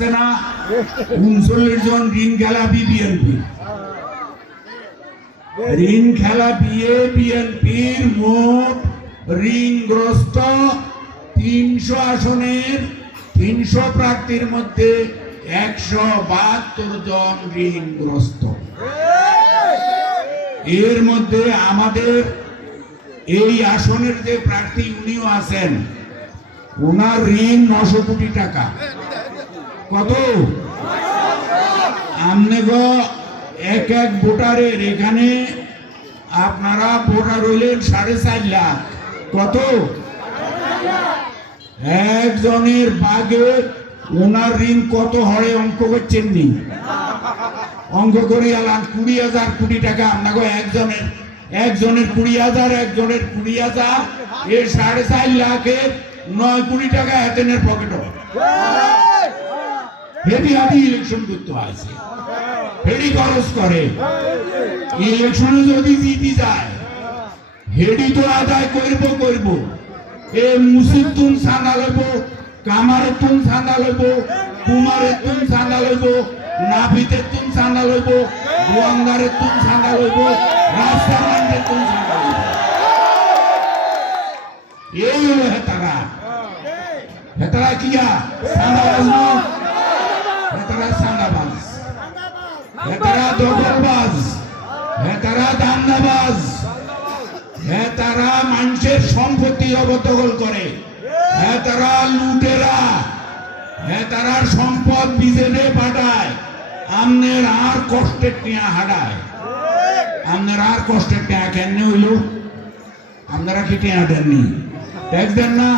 39 জন ঋণ খেলাপি বিএনপি ঋণ খেলাপি বিএনপির মোট ঋণগ্রস্ত 300 আসনের 300 প্রার্থীর মধ্যে 172 জন ঋণগ্রস্ত। এর মধ্যে আমাদের এই আসনের যে প্রার্থী উনিও আছেন, ওনার ঋণ 900 কোটি টাকা। কত? আমনেগো এক এক ভোটারের এখানে আপনারা ভোটার হইলেন 4.5 লাখ। কত? একজনের বাগে ওনার ঋণ কত হরে অঙ্ক করছেন নি? অঙ্ক করে আলাম 20,000 কোটি টাকা। আপনাকে একজনের 20,000, একজনের 20,000, এর 4.5 লাখের 9 কোটি টাকা এতেনের পকেট। হেডি হাডি ইলেকশন করতে আছে, হেডি খরচ করে। ইলেকশনে যদি জিতে যায় হেডি তো আদায় করব। এ মুসিদুন সান্দা লইব, কামারের তুন সান্দা লইব, কুমারের তুন সান্দা লইব, নাফিতের তুন সান্দা লইব, গোয়াঙ্গারের তুন সান্দা লইব, রাজসামানের তুন সান্দা লইব। এই হলো হেতারা। হেতারা কিয়া সান্দাবাজ নয়, হেতারা সান্দাবাজ, হেতারা দখলবাজ, হেতারা দান্দাবাজ, হেতারা মানুষের সম্পত্তি অবদখল করে, হেতারা লুটেরা, হেতারার সম্পদ বিজেনে পাঠায়, আমনের আর কষ্টের টিয়া হারায়। আমনের আর কষ্টের টিয়া কেন হইল? আপনারা কি টিয়া দেননি? ট্যাক্স দেন না?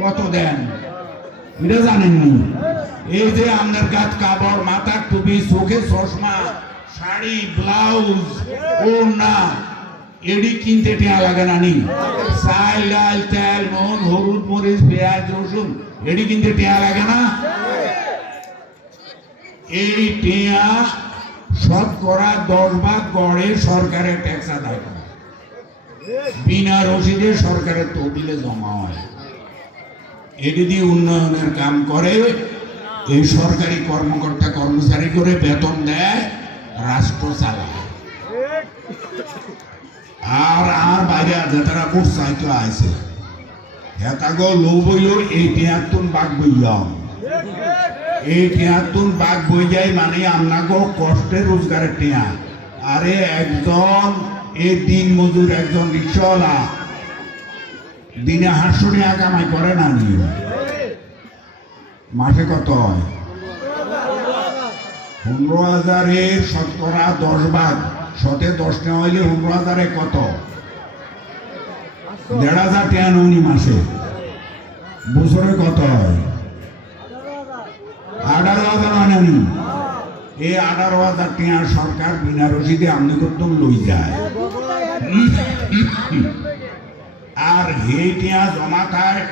কত দেন এটা জানেননি? এই যে আপনার গাছ কাপড়, মাথার টুপি, চোখে চশমা, শাড়ি, ব্লাউজ, ওড়না, এডি কিনতে টিয়া লাগে না নি? চাল, ডাল, তেল, নুন, হলুদ, মরিচ, পেঁয়াজ, রসুন, এডি কিনতে টিয়া লাগে না? এই টিয়া শতকরা 10 ভাগ গড়ে সরকারের ট্যাক্স আদায় করে, বিনা রসিদে সরকারের তহবিলে জমা হয়। এটি দিয়ে উন্নয়নের কাম করে। এই সরকারি কর্মকর্তা কর্মচারী করে বেতন দেয়, রাষ্ট্র চালায়। আর বাইরে যারা ভোট চাইতে আছে হেতাগো লোভ হইল এই টিয়াতুন বাঘ বইলাম, এই টিয়াতুন বাঘ বই যায় মানে আপনাকে কষ্টের রোজগারের টিয়া। আরে একজন এই দিন মজুর, একজন রিক্সাওয়ালা দিনে 800 টাকা কামাই করে না নি? মাসে কত হয়? 15,000-এর শতকরা 10 ভাগ, 10 টাকা হইলে 15,000-এ কত? 1,500 টাকা নৌনি মাসে। বছরে কত হয়? 18,000 হয় না নি? এই 18,000 টাকা সরকার বিনা রসিদে আমনি করতেও লই যায়। আর এই টিয়া জমা থাকে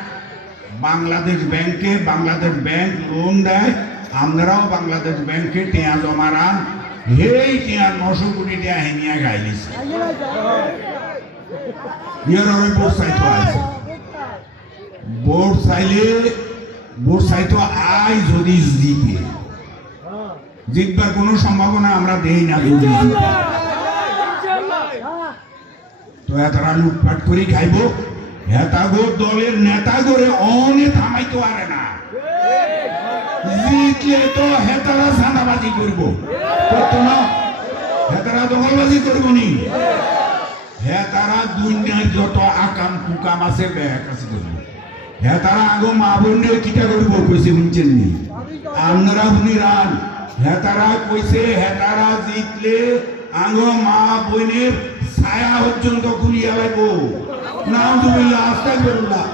বাংলাদেশ ব্যাংকে। বাংলাদেশ ব্যাংক লোন দেয়, আপনারাও বাংলাদেশ ব্যাংকে টিয়া জমা রান। এই টিয়া 900 কোটি টিয়া হেনিয়া গাইলিস। ভোট চাইতো আছে, ভোট চাইতো আই যদি জিতবার কোনো সম্ভাবনা আমরা দেই না। তো এতটা লুটপাট করে খাইব। হেতাগো দলের নেতা করে অনে থামাইতে পারে না। জিতলে তো হেতারা সান্দাবাজি করব, হেতারা দখলবাজি করব নি? হেতারা দুনিয়ার যত আকাম কুকাম আছে ব্যাগ আছে করব। হেতারা আগো মা বোনের কিটা করব কইছে শুনছেন নি? আপনারা শুনি রান। হেতারা কইছে হেতারা জিতলে আগো মা বোনের ছায়া পর্যন্ত খুলিয়া লাগব। নাউজুবিল্লাহ, আস্তাগফিরুল্লাহ।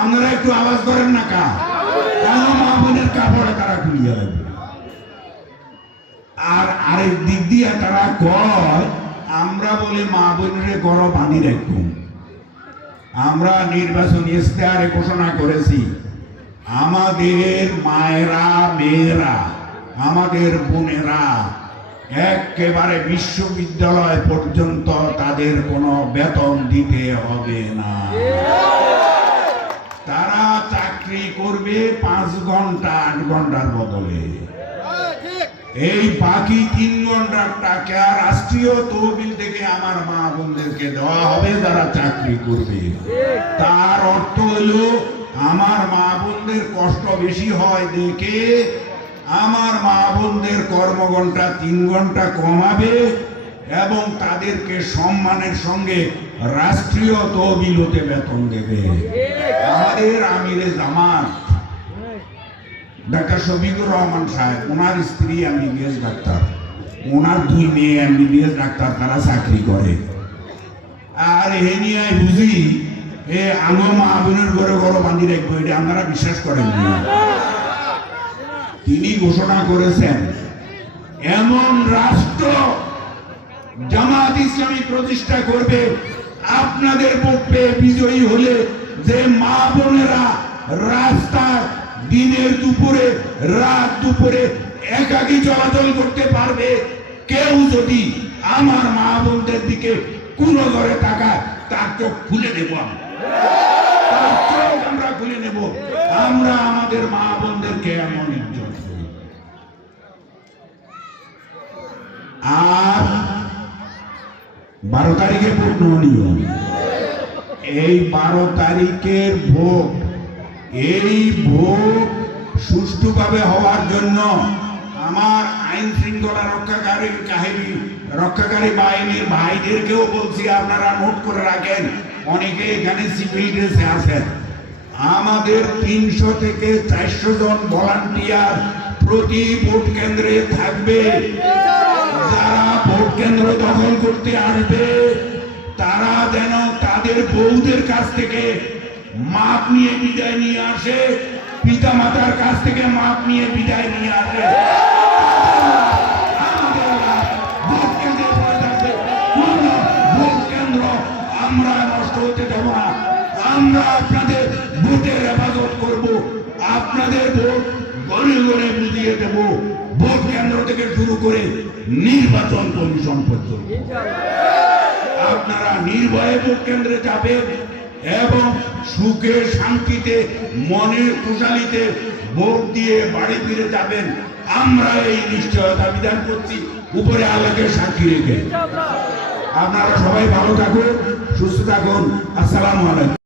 আপনারা একটু আওয়াজ করেন না কা? আগো মা বোনের কাপড়ে তারা খুলিয়া লাগবে। আর আরেক দিক দিয়ে তারা কয় আমরা বলে মা বোনের গরম পানি রাখুন। আমরা নির্বাচনী ইশতেহারে ঘোষণা করেছি আমাদের মায়েরা, মেয়েরা, আমাদের বোনেরা একেবারে বিশ্ববিদ্যালয় পর্যন্ত তাদের কোনো বেতন দিতে হবে না। তারা চাকরি চাকরি করবে 5 ঘন্টা 8 ঘন্টার বদলে। এই বাকি 3 ঘন্টার টাকা রাষ্ট্রীয় তহবিল থেকে আমার মা বোনদেরকে দেওয়া হবে যারা চাকরি করবে। তার অর্থ হলো আমার মা বোনদের কষ্ট বেশি হয় দেখে আমার মা বোনদের কর্মঘণ্টা 3 ঘন্টা কমাবে এবং তাদেরকে সম্মানের সঙ্গে রাষ্ট্রীয় তহবিলতে বেতন দেবে। আমাদের আমিরে জামাত ডাক্তার শফিকুর রহমান সাহেব, ওনার স্ত্রী এমবিবিএস ডাক্তার, ওনার 2 মেয়ে এমবিবিএস ডাক্তার, তারা চাকরি করে। আর এ নিয়ে বুঝি এ আঙ্গ মা বোনের ঘরে ঘরে বান্ধি রাখবো, এটা আপনারা বিশ্বাস করেন না। তিনি ঘোষণা করেছেন এমন রাষ্ট্র জামাত ইসলামী প্রতিষ্ঠা করবে আপনাদের ভোট পেয়ে বিজয়ী হলে যে মা বোনেরা রাস্তায় দিনের দুপুরে রাত দুপুরে একাকী চলাচল করতে পারবে। কেউ যদি আমার মা বোনদের দিকে কোন ধরে তাকায় তার চোখ খুলে দেব, তার চোখ আমরা খুলে নেব। আমরা আমাদের মা বোনদেরকে এমন ইজ্জত করি। আর 12 তারিখে ভোট নিয়ম, এই 12 তারিখের ভোট, এই ভোট সুষ্ঠুভাবে হওয়ার জন্য আমার আইন শৃঙ্খলা রক্ষাকারী বাহিনীর ভাইদেরকেও বলছি আপনারা নোট করে রাখেন। অনেকে এখানে সিভিল ড্রেসে আছেন। আমাদের 300 থেকে 400 জন ভলান্টিয়ার প্রতি ভোট কেন্দ্রে থাকবে। যারা ভোট কেন্দ্র দখল করতে আসবে তারা যেন তাদের বউদের কাছ থেকে মাপ নিয়ে বিদায় নিয়ে আসে, পিতা মাতার কাছ থেকে মাপ নিয়ে বিদায় নিয়ে আসে। ভোট কেন্দ্র আমরা নষ্ট হতে দেব না। আমরা আপনাদের ভোটের হেফাজত করব, আপনাদের ভোট গড়ে গড়ে বুঝিয়ে দেব, ভোট কেন্দ্র থেকে শুরু করে নির্বাচন কমিশন পর্যন্ত। আপনারা নির্ভয়ে ভোট কেন্দ্রে যাবেন এবং সুখে শান্তিতে মনের খুশালিতে ভোট দিয়ে বাড়ি ফিরে যাবেন। আমরা এই নিশ্চয়তা বিধান করছি উপরে আল্লাহকে সাক্ষী রেখে। আপনারা সবাই ভালো থাকুন, সুস্থ থাকুন। আসসালামু আলাইকুম।